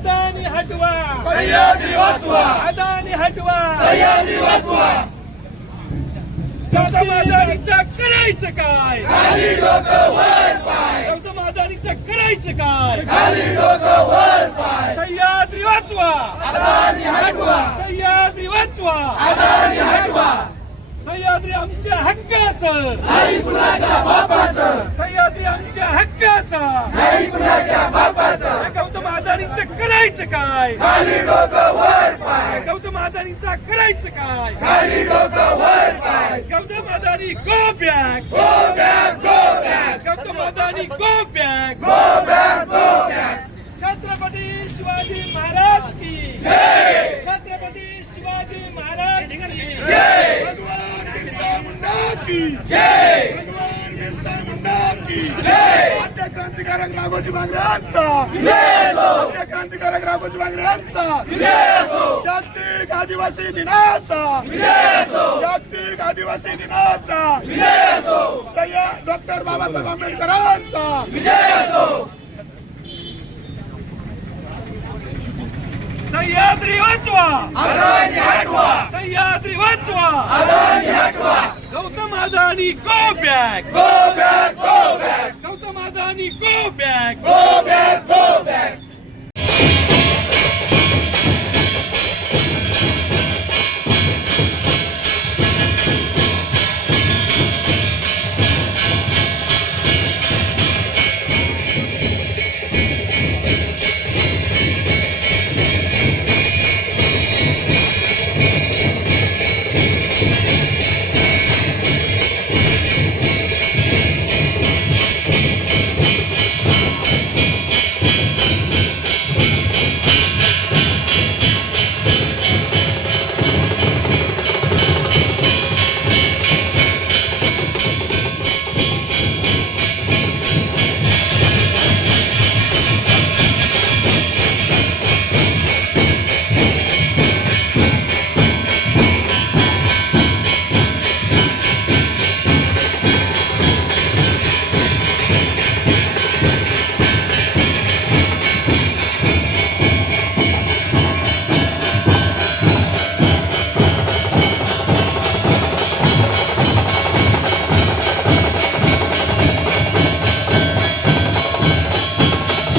अदानी हटवा, सह्याद्री वाचवा, अदानी हटवा, सह्याद्री वाचवा. गौतम अदानीचं करायचं काय? खाली डोकं वर पाय, गौतम अदानीचं करायचं काय? खाली डोकं वर पाय. सह्याद्री वाचवा, अदानी हटवा, सह्याद्री वाचवा. अदानी हटवा. सह्याद्री आमच्या हक्काचं, नाही कुणाच्या बापाचं, सह्याद्री आमच्या हक्काचं. नाही कुणाच्या बापाचं. गौतम अदानीचं करायचं काय? खाली डोकं वर पाय, गौतम अदानीचं करायचं काय? खाली डोकं वर पाय. Gautam Adani go back, go back, go back, Gautam Adani go back. Go back, go back. Chhatrapati Shivaji Maharaj की जय. छत्रपती शिवाजी महाराज की जय. भगवान बिरसा मुंडा की जय. भगवान बिरसा मुंडा की जय. आपल्या क्रांतिकारक राघोजी बांगरांचा विजय असो, आपल्या क्रांतिकारक राघोजी बांगरांचा विजय असो, जागतिक आदिवासी दिनाचा विजय असो, जागतिक आदिवासी दिनाचा विजय असो, सह्याद्री डॉक्टर बाबासाहेब आंबेडकरांचा विजय असो. सह्याद्री वाचवा, अदानी हटवा, सह्याद्री वाचवा. अदानी हटवा. Gautam Adani go back, go back, go back, Gautam Adani go back. Go back,